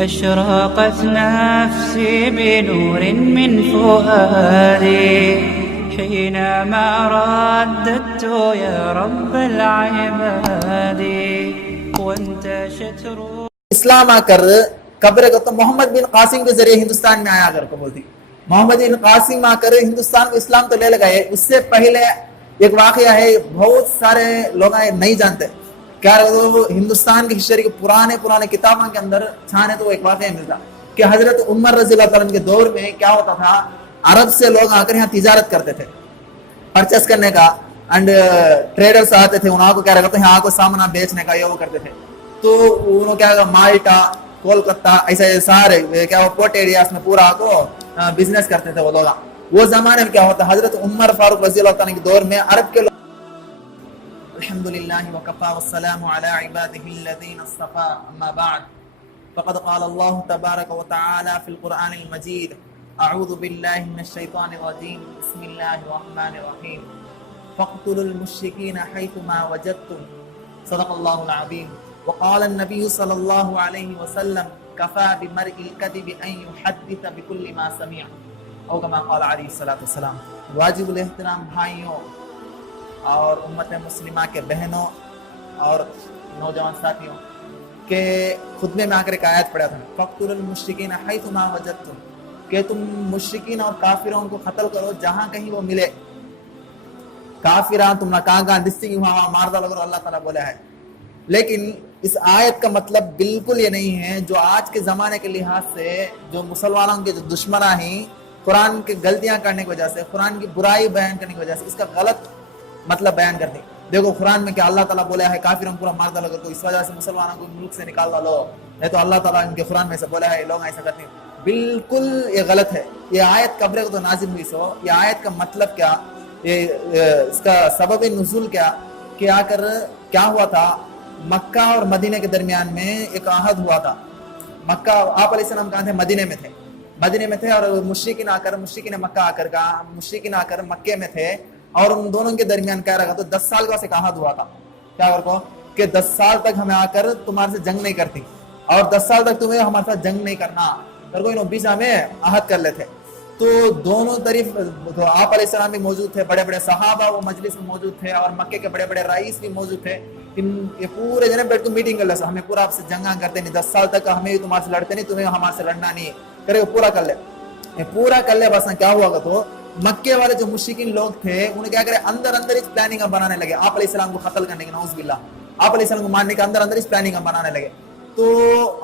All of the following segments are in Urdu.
أشرقت نفسي بنور من فؤادي حينما رددت يا رب العباد وانتشت روحي. اسلام آ کر قبر کو تو محمد بن قاسم کے ذریعے ہندوستان میں آیا کر کو بولتی. محمد بن قاسم آ کر ہندوستان کو اسلام تو لے لگائے. اس سے پہلے ایک واقعہ ہے, بہت سارے لوگ نہیں جانتے کیا. ہندوستان کی ہسٹری کے پرانے کتابوں کے اندر چھانے تو ایک واقعہ ملتا کہ حضرت عمر رضی اللہ تعالیٰ کے دور میں کیا ہوتا تھا, عرب سے لوگ آ کر یہاں تجارت کرتے تھے, پرچیز کرنے کا, اینڈ ٹریڈرز آتے تھے, انہوں کو کیا کرتے ہیں, یہاں کو سامان بیچنے کا یہ وہ کرتے تھے. تو انہوں کیا مالٹا, کولکتہ, ایسے سارے کیا پورٹ ایریاز میں پورا کو بزنس کرتے تھے وہ لوگ. وہ زمانے میں کیا ہوتا, حضرت عمر فاروق رضی اللہ تعالیٰ کے دور میں عرب کے لوگ. الحمدللہ وکفا والسلام علی عبادہ الذین اصطفى, اما بعد فقد قال اللہ تبارک وتعالی فی القرآن المجید اعوذ باللہ من الشیطان الرجیم بسم اللہ الرحمن الرحیم فاقتلوا المشرکین حیثما وجدتم صدق اللہ العظیم. وقال النبی صلی اللہ علیہ وسلم کفا بمرء الکذب ان یحدث بکل ما سمع, او کما قال علیہ الصلوۃ والسلام. واجب الاحترام بھائیوں اور امت مسلمہ کے بہنوں اور نوجوان ساتھیوں کہ خطبے میں آ کر ایک آیت پڑھا تھا, فَاقْتُلُوا الْمُشْرِكِينَ حَيْثُمَا وَجَدتُّمْ, کہ تم مشرکین اور کافروں کو قتل کرو جہاں کہیں وہ ملے. کافران تم نہ کہاں دستی کی وہاں ماردہ لگو, اللہ تعالیٰ بولا ہے. لیکن اس آیت کا مطلب بالکل یہ نہیں ہے جو آج کے زمانے کے لحاظ سے جو مسلمانوں کے جو دشمناں ہیں, قرآن کی غلطیاں کرنے کی وجہ سے, قرآن کی برائی بیان کرنے کی وجہ سے اس کا غلط مطلب بیان کرتے. دیکھو قرآن میں کیا اللہ تعالیٰ بولا ہے کافروں پورا مار ڈالو, تو اس وجہ سے مسلمانوں کو ملک سے نکال ڈالو, ہے تو اللہ تعالیٰ ان کے قرآن میں سے بولا ہے لوگ ایسا کرتے ہیں. بالکل یہ غلط ہے. یہ آیت قبر کو تو نازل ہوئی سو, یہ آیت کا مطلب کیا, یہ اس کا سبب نزول کیا, کہ آ کر کیا ہوا تھا, مکہ اور مدینہ کے درمیان میں ایک عہد ہوا تھا. مکہ آپ علیہ السلام کہاں تھے, مدینہ میں تھے, اور مشرکین مکہ آ کر مکے میں تھے, اور ان دونوں کے درمیان کیا رکھا تو 10 سال کا سے عہد ہوا تھا. کیا کو کہ 10 سال تک ہمیں آ کر تمہارے سے جنگ نہیں کرتی, اور 10 سال تک تمہیں ہمارے ساتھ جنگ نہیں کرنا, بیچ ہمیں عہد کر لیتے. تو دونوں طرف تو آپ علیہ السلام بھی موجود تھے, بڑے بڑے صحابہ وہ مجلس میں موجود تھے, اور مکے کے بڑے بڑے رئیس بھی موجود تھے. یہ پورے جنے بیٹھ کے میٹنگ کر لے, ہمیں پورا آپ سے جنگاں کرتے نہیں, 10 سال تک ہمیں تمہارے سے لڑتے نہیں, تمہیں ہمارے سے لڑنا نہیں, کرے پورا کر لے, پورا کر لے. بس کیا ہوا تو مکے والے جو مشرکین لوگ تھے انہیں کیا کرے, اندر اس پلاننگ بنانے لگے آپ علیہ السلام کو قتل کرنے کے, نعوذ باللہ, آپ علیہ السلام کو مارنے کے اندر اس پلاننگ بنانے لگے. تو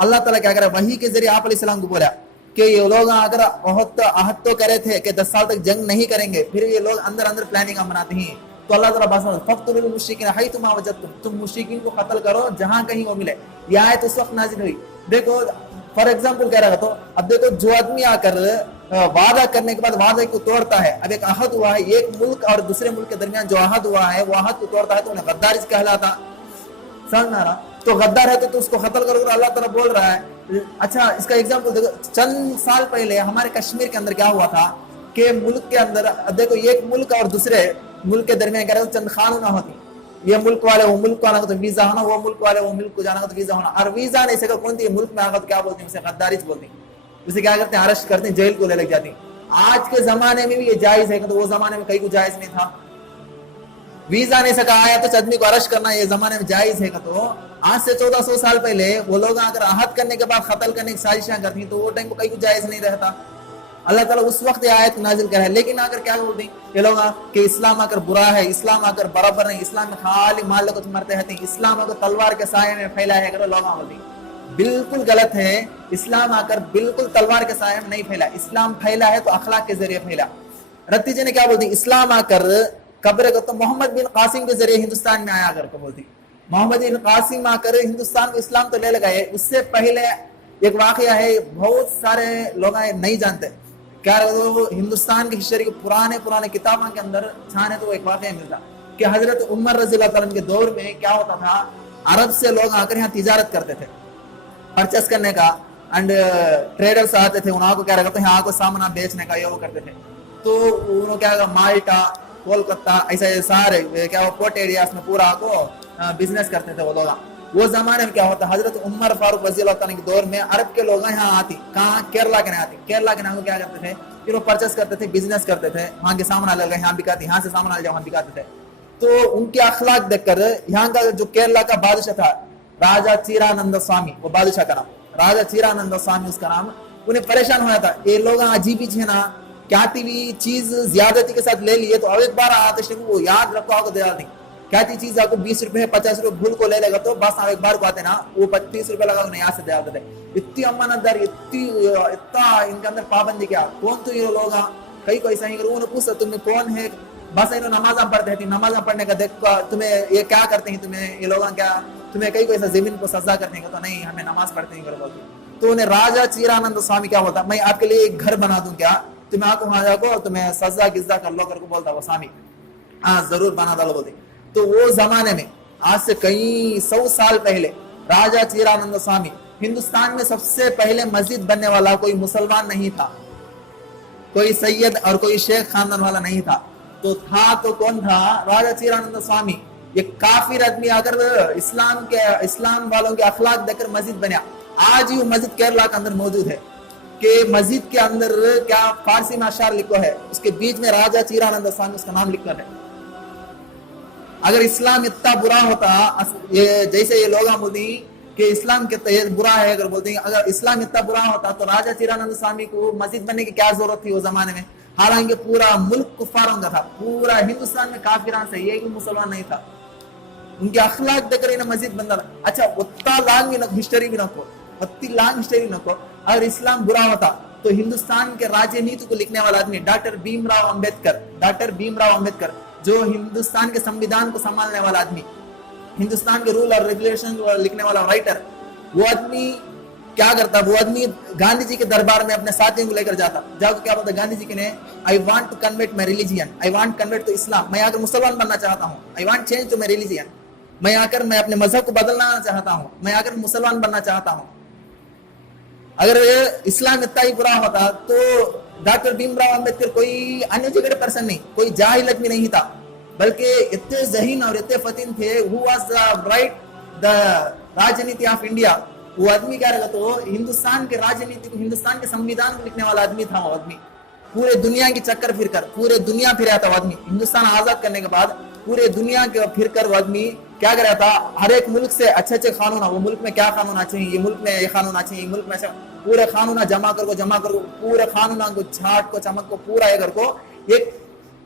اللہ تعالیٰ کیا کرے, وحی کے ذریعے آپ علیہ السلام کو بولا کہ یہ لوگ اگر عہد تو کرے تھے کہ 10 سال تک جنگ نہیں کریں گے, پھر یہ لوگ اندر پلاننگ بناتے ہیں. تو اللہ تعالیٰ بات فَاقْتُلُوا الْمُشْرِكِينَ حَيْثُمَا وَجَدتُّمْ, تم مشرکین کو قتل کرو جہاں کہیں وہ ملے. یہ آیت اس وقت نازل ہوئی. دیکھو فار ایگزامپل کہہ رہا تو اب دیکھو جو آدمی آ کر وعدہ کرنے کے بعد وعدے کو توڑتا ہے, اب ایک عہد ہوا ہے, ایک ملک اور دوسرے ملک کے درمیان جو عہد ہوا ہے وہ عہد کو توڑتا ہے تو انہیں غدار کہلاتا. سمجھ رہا, تو غدار ہے تو اس کو قتل کرو. اللہ تعالیٰ بول رہا ہے. اچھا اس کا ایگزامپل دیکھو, چند سال پہلے ہمارے کشمیر کے اندر کیا ہوا تھا کہ ملک کے اندر دیکھو ایک ملک اور دوسرے ملک کے درمیان کہہ رہے چند قانون ہوتی, یہ ملک والے وہ ملک کو آنا تو ویزا ہونا, وہ ملک والے وہ ملک کو جانا تو ویزا ہونا, اور ویزا نہیں سکا کون تھی ملک میں آگا تو کیا بولتے ہیں, اسے غداری بولتے ہیں, اسے کیا کرتے ہیں ارسٹ کرتے ہیں, جیل کو لے لگ جاتے ہیں. آج کے زمانے میں بھی یہ جائز ہے, تو وہ زمانے میں کہیں کو جائز نہیں تھا. ویزا نہیں سکا آیا تو آدمی کو ارسٹ کرنا یہ زمانے میں جائز ہے. تو آج سے 1400 سال پہلے وہ لوگ اگر عہد کرنے کے بعد قتل کرنے کی سازشیں کرتی ہیں تو وہ ٹائم کو کہیں کو جائز نہیں رہتا. اللہ تعالیٰ اس وقت یہ آیت نازل کرا ہے. لیکن اگر کیا بولتے ہیں یہ لوگ کہ اسلام آ کر برا ہے, اسلام آ کر برابر نہیں, اسلام میں خالی مال کو مرتے رہتے ہیں, اسلام آ کر تلوار کے سائے میں پھیلا ہے, کرو لوگ بولتے ہیں بالکل غلط ہے. اسلام آ کر بالکل تلوار کے سائے میں نہیں پھیلا, اسلام پھیلا ہے تو اخلاق کے ذریعے پھیلا. رتی جی نے کیا بولتی, اسلام آ کر قبر کو تو محمد بن قاسم کے ذریعے ہندوستان میں آیا کر کو بولتی. محمد بن قاسم آ کر ہندوستان کو اسلام تو لے لگائے. اس سے پہلے ایک واقعہ ہے, بہت سارے لوگ نہیں جانتے کیا. ہندوستان کی ہسٹری کے پرانے کتابوں کے اندر چھانے تو ایک واقعہ ملتا کہ حضرت عمر رضی اللہ تعالیٰ کے دور میں کیا ہوتا تھا, عرب سے لوگ آ کر یہاں تجارت کرتے تھے, پرچیز کرنے کا, اینڈ ٹریڈرز آتے تھے, انہوں کو کیا رکھتے ہیں یہاں کو سامان بیچنے کا یہ وہ کرتے تھے. تو انہوں کیا مالٹا, کولکتہ, ایسے سارے کیا پورٹ ایریاز میں پورا کو بزنس کرتے تھے وہ لوگ. وہ زمانے میں کیا ہوتا ہے، حضرت عمر فاروق رضی اللہ تعالیٰ کے دور میں عرب کے لوگ یہاں آتی، کہاں؟ کیرلا کے نام آتی. کیرلا کے نام کو کیا کرتے تھے کہ وہ پرچیز کرتے تھے، بزنس کرتے تھے، وہاں کے سامان لے یہاں بکاتے، یہاں سے سامان لے جاؤ وہاں بکاتے تھے. تو ان کے اخلاق دیکھ کر یہاں کا جو کیرلا کا بادشاہ تھا راجا چیرانند سوامی، وہ بادشاہ کا نام راجا چیرانند سوامی اس کا نام، انہیں پریشان ہوا تھا یہ لوگ عجیب ہی نا کیا ہوئی چیز زیادتی کے ساتھ لے لیے تو اب ایک بار آتے وہ یاد رکھو آپ کو دیا دیں کیا تھی چیز آپ کو 20 روپے 50 روپے بھول کو لے لے گا تو بس آپ ایک بار کو آتے نا وہ 30 روپے لگا یہاں سے دے آتے تھے. اتنی امانت داری اتنا ان کے اندر پابندی کیا کون تو یہ لوگ کئی کوئی صحیح کرو انہوں نے پوچھا تمہیں کون ہے بس انہوں نمازاں پڑھتے ہیں نمازاں پڑھنے کا دیکھ تمہیں یہ کیا کرتے ہیں تمہیں یہ لوگ کیا تمہیں کئی کوئی ایسا زمین کو سجا کرتے ہیں تو نہیں ہمیں نماز پڑھتے ہیں بولتے. تو انہیں راجا چیرانند سوامی کیا ہوتا میں آپ کے لیے ایک گھر بنا دوں کیا تمہیں آ کو وہاں جا کو تمہیں سجا گزا کر لو کر کو بولتا وہ سوامی ہاں ضرور بنا ڈالو بولتے. تو وہ زمانے میں آج سے کئی 100 سال پہلے راجا چیرانند سوامی ہندوستان میں سب سے پہلے مسجد بننے والا کوئی مسلمان نہیں تھا، کوئی سید اور کوئی شیخ خاندان والا نہیں تھا. تو تھا تو کون تھا؟ راجا چیرانند سوامی. یہ کافر آدمی اگر اسلام والوں کے اخلاق دیکھ کر مسجد بنیا. آج یہ مسجد کیرلا کے اندر موجود ہے کہ مسجد کے اندر کیا فارسی میں اشعار لکھو ہے اس کے بیچ میں راجا چیرانند سوامی اس کا نام لکھ کر ہے. اگر اسلام اتنا برا ہوتا جیسے یہ لوگ بولتے ہیں کہ اسلام کے برا ہے اگر بولتے ہیں اگر اسلام اتنا برا ہوتا تو راجا چیرانند سوامی کو مسجد بننے کی کیا ضرورت تھی وہ زمانے میں. حالانکہ پورا ملک کفاروں کا تھا، پورا ہندوستان میں کافران سے یہ مسلمان نہیں تھا. ان کے اخلاق دیکھ کر انہیں مسجد بننا تھا. اچھا اتنا لانگ ہسٹری بھی نہ کو اتنی لانگ ہسٹری نہ کو اگر اسلام برا ہوتا تو ہندوستان کے راجیہ نیتی کو لکھنے والا آدمی ڈاکٹر بھیم راؤ امبیڈکر جو ہندوستان کے سمویدھان کو سنبھالنے والا آدمی، ہندوستان کے رول اور ریگولیشن لکھنے والا رائٹر، وہ آدمی کیا کرتا؟ وہ آدمی گاندھی جی کے دربار میں اپنے ساتھیوں کو لے کر جاتا. جاؤ کیا بولتا گاندھی جی کے نے I want to convert my religion, I want to convert to Islam. میں آ کر مسلمان بننا چاہتا ہوں. I want change to my religion. میں آ کر میں اپنے مذہب کو بدلنا چاہتا ہوں. میں آ کر مسلمان بننا چاہتا ہوں. اگر اسلام اتنا ہی برا ہوتا تو ڈاکٹر بھیم راؤ امبیڈکر کوئی انیجوکیٹڈ پرسن نہیں، کوئی جاہل آدمی نہیں تھا، بلکہ اتنے ذہین اور اتنے فتین تھے. who was the right the rajniti of India. وہ آدمی کیا رہا تو ہندوستان کے راجنیتی کو ہندوستان کے سمویدھان کو لکھنے والا آدمی تھا. وہ آدمی پورے دنیا کی چکر پھر کر پورے دنیا پھر آتا. وہ آدمی ہندوستان آزاد کرنے کے بعد پورے دنیا کے پھر کر وہ آدمی کیا کر رہا تھا ہر ایک ملک سے اچھے اچھے قانون. وہ ملک میں کیا قانون آنا چاہیے، یہ ملک میں یہ قانون آنا چاہیے، یہ ملک میں ایسا پورے قانون جمع کر پورے قانون کو جھاٹ کو چمک کو پورا یہ کر کو ایک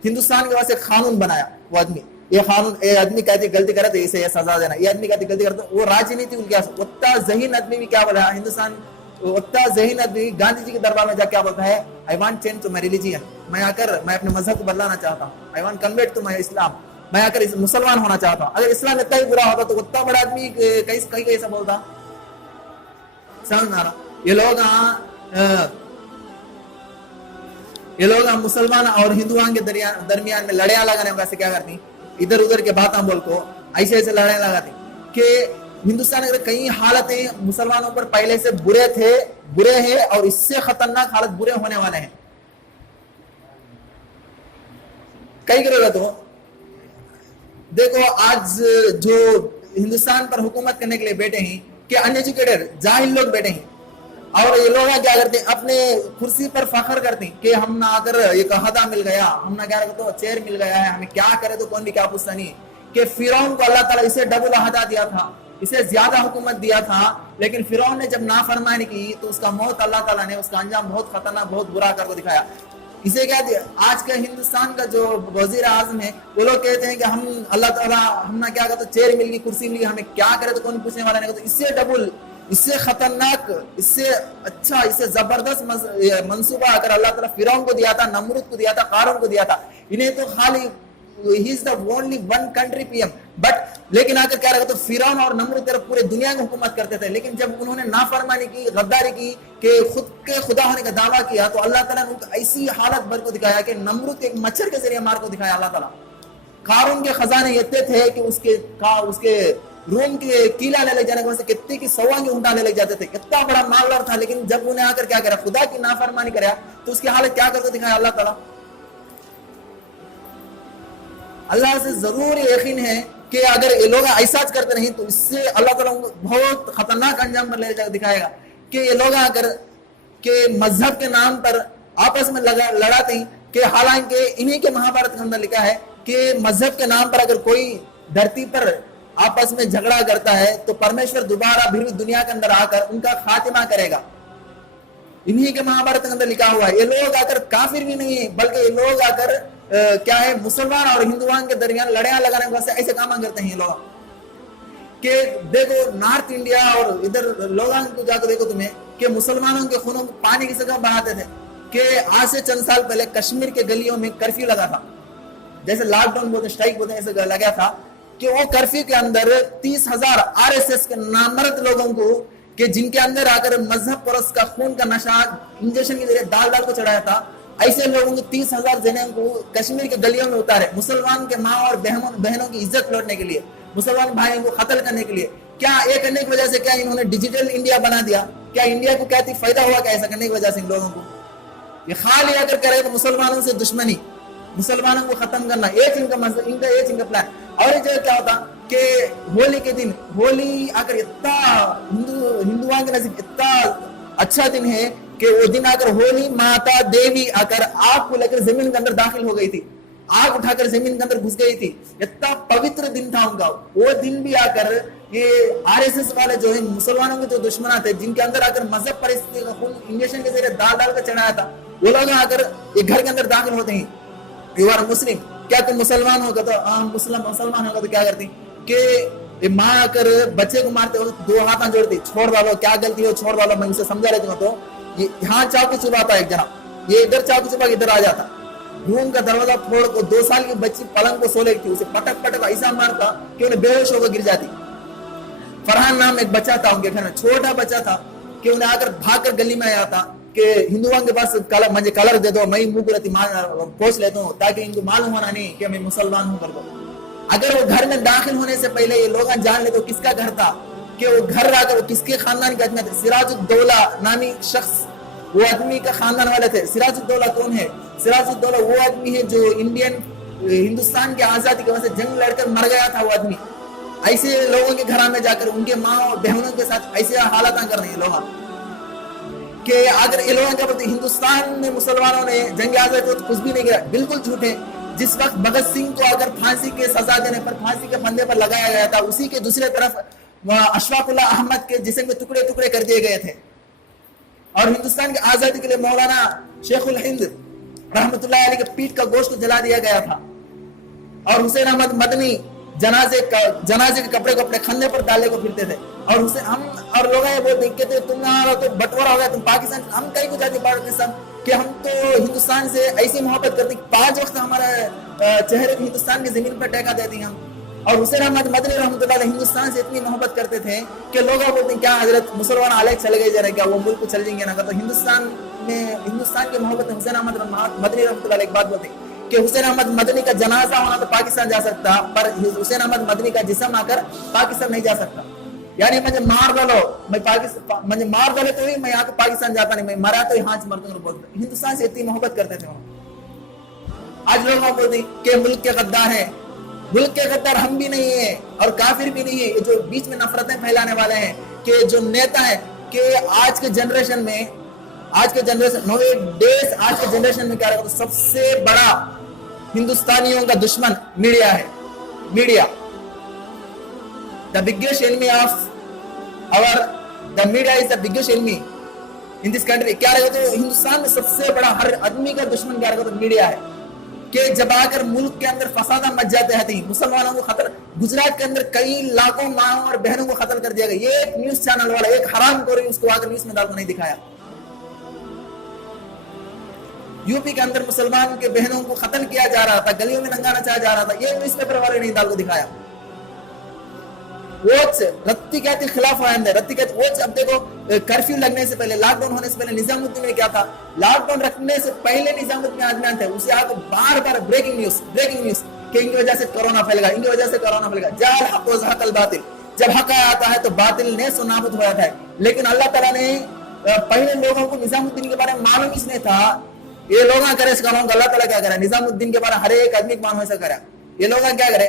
ہندوستان کے پاس ایک قانون بنایا. وہ آدمی یہ قانون یہ آدمی کہتے غلطی کرے تو اسے یہ سزا دینا، یہ آدمی کہتے غلطی کرتے وہ راجنیتی کیا اتنا ذہین آدمی بھی کیا بولا ہندوستان اتنا ذہین آدمی گاندھی جی کے دربار میں جا کیا بولتا ہے I want change to my religion. میں آ کر میں اپنے مذہب کو بدلانا چاہتا ہوں. I want convert to my Islam. میں آ کر مسلمان ہونا چاہتا ہوں. اگر اسلام اتنا ہی برا ہوتا تو اتنا بڑا آدمی کہیں ایسا بولتا. سمجھ میں آ رہا یہ لوگ مسلمان اور ہندوؤں کے درمیان میں لڑیاں لگانے ویسے کیا کرتی ادھر ادھر کے باتیں بول کو ایسے لڑائیں لگاتی کہ ہندوستان کے کئی حالتیں مسلمانوں پر پہلے سے برے ہیں اور اس سے خطرناک حالت برے ہونے والے ہیں. کئی کرے گا تو دیکھو آج جو ہندوستان پر حکومت کرنے کے لیے بیٹھے ہیں کہ انایجوکیٹڈ جاہل لوگ بیٹھے ہیں اور یہ لوگ کیا کرتے ہیں اپنے کرسی پر فخر کرتے ہیں کہ ہم نہ اگر ایک عہدہ مل گیا ہم نہ کیا کرتے چیئر مل گیا ہے ہمیں کیا کرے تو کون بھی کیا پوچھتا نہیں. کہ فرعون کو اللہ تعالیٰ اسے ڈبل عہدہ دیا تھا، اسے زیادہ حکومت دیا تھا، لیکن فرعون نے جب نافرمانی کی تو اس کا موت اللہ تعالیٰ نے اس کا انجام بہت خطرناک بہت برا کر کو دکھایا. اسے کیا دیا آج کا ہندوستان کا جو وزیر اعظم ہے وہ لوگ کہتے ہیں کہ ہم اللہ تعالیٰ ہم نہ کیا کرتے چیئر مل گئی کرسی مل گئی ہمیں کیا کرے تو کون پوچھنے والا نہیں. اس سے ڈبل اس سے خطرناک اس سے اچھا اس سے زبردست منصوبہ اگر اللہ تعالیٰ فرعون کو دیا تھا، نمرود کو دیا تھا، قارون کو دیا تھا. انہیں تو خالی he is the only one country PM but لیکن آ کر کیا رہا تو فرعون اور نمرود طرف پورے دنیا کی حکومت کرتے تھے. لیکن جب انہوں نے نافرمانی کی غداری کی کہ خود کے خدا ہونے کا دعویٰ کیا تو اللہ تعالیٰ نے ان کو ایسی حالت بھر کو دکھایا کہ نمرود ایک مچھر کے ذریعے مار کو دکھایا اللہ تعالیٰ. قارون کے خزانے اتنے تھے کہ اس کے روم کے قلعہ لے جانے کے وجہ سے کتنے کی سوانگی اونٹا لے جاتے تھے، اتنا بڑا مالدار تھا. لیکن جب انہیں آ کر کیا کرا خدا کی نافرمانی کرا تو اس کی حالت کیا کر کے دکھایا اللہ تعالیٰ. اللہ سے ضرور یقین ہے کہ اگر یہ لوگ ایسا کرتے نہیں تو اس سے اللہ تعالیٰ بہت خطرناک انجام پر لے جا دکھائے گا کہ یہ لوگ اگر کہ مذہب کے نام پر آپس میں لڑاتے ہیں کہ حالانکہ انہی کے مہابھارت کے اندر لکھا ہے کہ مذہب کے نام پر اگر کوئی دھرتی پر آپس میں جھگڑا کرتا ہے تو پرمیشور دوبارہ پھر دنیا کے اندر آ کر ان کا خاتمہ کرے گا. انہی کے مہابھارت کے اندر لکھا ہوا ہے. یہ لوگ آ کر کافر بھی نہیں ہے بلکہ یہ لوگ آ کر کیا ہے مسلمان اور ہندوان کے درمیان لڑیاں لگانے واسطے ایسے کام کرتے ہیں یہ لوگ. کہ دیکھو نارتھ انڈیا اور ادھر لوگوں کو جا کے دیکھو تمہیں کہ مسلمانوں کے خونوں کو پانی کی جگہ بہاتے تھے. کہ آج سے چند سال پہلے کشمیر کے گلیوں میں کرفیو لگا تھا, جیسے لاک ڈاؤن بولتے اسٹرائک بولتے ایسے لگا تھا کہ وہ کرفیو کے اندر 30,000 RSS کے نامرد لوگوں کو کہ جن کے اندر آ کر مذہب پرست کا خون کا نشہ انجیکشن کے ذریعے ڈال کو چڑھایا تھا, ایسے لوگوں کو 30,000 جنوں کو کشمیر کے گلیوں میں اتارے مسلمان کے ماں اور بہنوں کی عزت لوٹنے کے لیے, مسلمان بھائیوں کو قتل کرنے کے لیے. کیا یہ کرنے کی وجہ سے کیا انہوں نے ڈیجیٹل انڈیا بنا دیا؟ کیا انڈیا کو کہتی فائدہ ہوا کیا ایسا کرنے کی وجہ سے ان لوگوں کو؟ یہ خالی اگر کرے تو مسلمانوں سے دشمنی, مسلمانوں کو ختم کرنا, یہ ان کا پلان. اور یہ کیا ہوتا کہ ہولی کے دن, ہولی آ کر اتنا ہندوؤں کے نزدیک اتنا اچھا دن ہے کہ وہ دن آ کر ہولی ماتا دیوی آ کر آگ کو لے کر زمین کے اندر داخل ہو گئی تھی, آگ اٹھا کر زمین کے اندر گھس گئی تھی. اتنا پوتر دن تھا ان کا. وہ دن بھی آ کر یہ RSS والے جو ہیں مسلمانوں کے جو دشمنان تھے جن کے اندر آ کر مذہب پرستی کا خون انجیکشن کے ذریعے ڈال کر چڑھایا تھا, وہ لوگ آ کر یہ گھر کے اندر داخل ہوتے ہیں. یو آر مسلم, کیا تم مسلمان ہوگا تو مسلمان ہوگا تو کیا کرتی کہ ماں آ کر بچے کو مارتے ہو 2 ہاتھ جوڑتی, چھوڑ ڈالو, کیا غلطی ہو چھوڑ ڈالو, میں اسے سمجھا لیتی ہوں. تو یہاں چاو کے چباتا ہے ایک جنا, یہ ادھر چاو کے چبا ادھر آ جاتا, روم کا دروازہ پھوڑ کو 2 سال کی بچی پلنگ کو سو لیتی تھی, اسے پٹک پٹک ایسا مارتا کہ انہیں بے ہوش ہو کر گر جاتی. فرحان نام ایک بچہ تھا ان کے گھر میں, چھوٹا بچہ تھا کہ انہیں آ کر بھاگ کر گلی میں آیا تھا کہ ہندوؤں کے پاس مجھے کلر دے دو, میں منہ کو رہتی پوچھ لیتا ہوں تاکہ ان کو معلوم ہونا نہیں کہ میں مسلمان ہوں کر دو. اگر وہ گھر میں داخل ہونے سے پہلے یہ لوگ جان لے تو کس کا گھر تھا, کہ وہ گھر آ کر کس کے خاندان کے آدمی تھے. سراج الدولہ نامی شخص وہ آدمی کا خاندان والے تھے. سراج الدولہ کون ہے؟ سراج الدولہ وہ آدمی ہے جو ہندوستان کی آزادی کی وجہ سے جنگ لڑ کر مر گیا تھا. وہ آدمی ایسے لوگوں کے گھر میں جا کر ان کے ماں اور بہنوں کے ساتھ ایسے حالات کر رہے ہیں لوگ کہ اگر یہ لوگوں کے بولتے ہندوستان میں مسلمانوں نے جنگ آزادی تو کچھ بھی نہیں کیا. بالکل جھوٹ ہے. جس وقت بھگت سنگھ کو اگر پھانسی کے سزا دینے پر پھانسی کے پھندے پر لگایا گیا تھا, اسی کے دوسرے طرف اشفاق اللہ احمد کے جسم میں ٹکڑے ٹکڑے کر دیے گئے تھے. اور ہندوستان کی آزادی کے لیے مولانا شیخ الہند رحمت اللہ علیہ کے پیٹ کا گوشت جلا دیا گیا تھا. اور حسین احمد مدنی جنازے کے کپڑے کو اپنے کھندے پر ڈالے کو پھرتے تھے. اور ہم اور لوگ یہ بولتے ہیں کہ تم نہ تو بٹوارا ہو گیا, تم پاکستان, ہم کہیں کو جاتے پاکستان کہ ہم تو ہندوستان سے ایسی محبت کرتے ہیں 5 وقت ہمارا چہرے کو ہندوستان کی زمین پر ٹیکا دیتے ہیں ہم. اور حسین احمد مدنی رحمۃ اللہ علیہ ہندوستان سے اتنی محبت کرتے تھے کہ لوگ بولتے ہیں کیا حضرت مسلمان علیہ چلے گئے جا رہے, کیا وہ ملک کو چل جائیں گے نا. تو ہندوستان کی محبت میں حسین احمد مدنی رحمۃ اللہ علیہ ایک بات بولتے ہیں کہ حسین احمد مدنی کا جنازہ ہونا تو پاکستان جا سکتا, پر حسین احمد مدنی کا جسم آ کر پاکستان نہیں جا سکتا. یعنی مجھے مار ڈالو, مجھے مار ڈالے تو ہی میں یہاں پاکستان جاتا نہیں, میں مرا تو یہاں سے مرتا ہوں. ہندوستان سے اتنی محبت کرتے تھے. آج لوگ بولتے ہیں کہ ملک کے غدار ہیں. ملک کے غدار ہم بھی نہیں ہیں اور کافر بھی نہیں ہے. یہ جو بیچ میں نفرتیں پھیلانے والے ہیں کہ جو نیتا ہیں کہ آج کے جنریشن میں آج کے جنریشن میں کیا رہا, سب سے بڑا ہندوستانیوں کا دشمن میڈیا ہے. Media the biggest enemy of the media is the biggest enemy in this country. کیا رہے تو ہندوستان میں سب سے بڑا ہر آدمی کا دشمن کیا رہے تو میڈیا ہے. کہ جب آ کر ملک کے اندر فسادہ مچ جاتے ہیں مسلمانوں کو خطر, گجرات کے اندر کئی لاکھوں ماں اور بہنوں کو قتل کر دیا گیا. یہ ایک نیوز چینل والا ایک حرام خوری اس کو آ کر نیوز میں ڈال کر نہیں دکھایا. یو پی کے اندر مسلمان کے بہنوں کو قتل کیا جا رہا تھا, گلیوں میں ننگا نچایا جا رہا تھا, یہ نیوز پیپر والے نہیں ڈال کو دکھایا. رتی کہتی خلاف آئند ہے. رتی کہتی ووٹ سے اب دیکھو کرفیو لگنے سے پہلے, لاک ڈاؤن ہونے سے پہلے نظام الدین میں کیا تھا, لاک ڈاؤن رکھنے سے پہلے نظام الدین آدمیان تھے, اسے آگے بار بار بریکنگ نیوز کہ ان کی وجہ سے کورونا پھیل گا, ان کی وجہ سے کورونا پھیل گا. جال حق و زحق الباطل, جب حق آتا ہے تو باطل نے سو نابود ہو جاتا ہے. لیکن اللہ تعالیٰ نے پہلے لوگوں کو نظام الدین کے بارے میں معلوم اس نے تھا. یہ لوگ کرے اس کاموں کو اللہ تعالیٰ کیا کرے, نظام الدین کے بارے ہر ایک آدمی کو معلوم ایسا کرے. یہ لوگ کیا کرے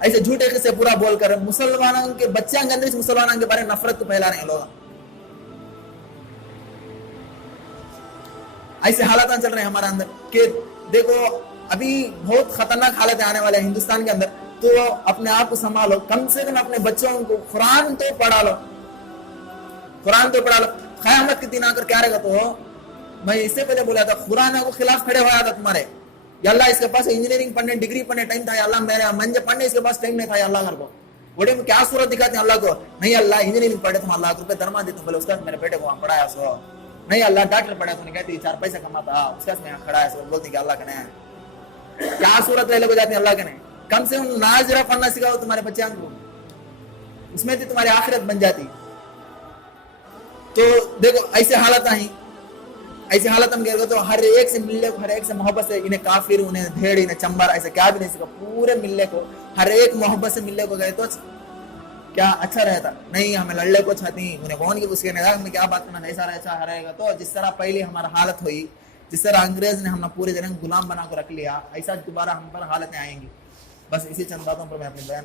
ایسے جھوٹے قصے پورا بول کر مسلمانوں کے بچوں کے اندر مسلمانوں کے بارے میں نفرت کو پھیلا رہے ہیں لوگ. ایسے حالات چل رہے ہیں ہمارے اندر کہ دیکھو ابھی بہت خطرناک حالت آنے والے ہیں ہندوستان کے اندر. تو اپنے آپ کو سنبھالو, کم سے کم اپنے بچوں کو قرآن تو پڑھا لو, قرآن تو پڑھا لو. قیامت کے دن آ کر کیا رہے گا, تو میں اس سے پہلے بولا تھا قرآن کے خلاف کھڑے ہوا تھا تمہارے, یا اللہ اس کے پاس انجینئرنگ پڑھنے ڈگری پڑھنے ٹائم تھا, یا اللہ میرے منجے پڑھنے اس کے پاس ٹائم نہیں تھا, یا اللہ گھر کو بڑے میں کیا صورت دکھاتے ہیں اللہ کو, نہیں اللہ انجینئرنگ پڑھے تم اللہ روپے درما دیتے بولے استاد میرے بیٹے کو پڑھایا سو, نہیں اللہ ڈاکٹر پڑھا تو کہتی 4 پیسے کماتا استاد میں کھڑا ہے سو, بولتی کہ اللہ کا نہیں کیا صورت رہ لے جاتے ہیں اللہ کے نہیں. کم سے کم ناظرہ پڑھنا سکھاؤ تمہارے بچوں کو, اس میں تو تمہاری آخرت بن جاتی. تو دیکھو ایسے حالت آئیں, ایسے حالت ہم کہہ تو ہر ایک سے ملنے کو, ہر ایک سے محبت سے, انہیں کافر انہیں بھیڑ انہیں چمبر ایسے کیا بھی نہیں سکا, پورے ملنے کو ہر ایک محبت سے ملنے کو گئے تو کیا اچھا رہتا. نہیں ہمیں لڑنے کو چاہتی انہیں کون کی اس کے نظام میں کیا بات کرنا, ایسا اچھا رہے گا. تو جس طرح پہلے ہمارا حالت ہوئی, جس طرح انگریز نے ہم پورے جگہ غلام بنا کر رکھ لیا, ایسا دوبارہ ہم پر حالتیں آئیں گی. بس اسی چند باتوں پر میں اپنے بیان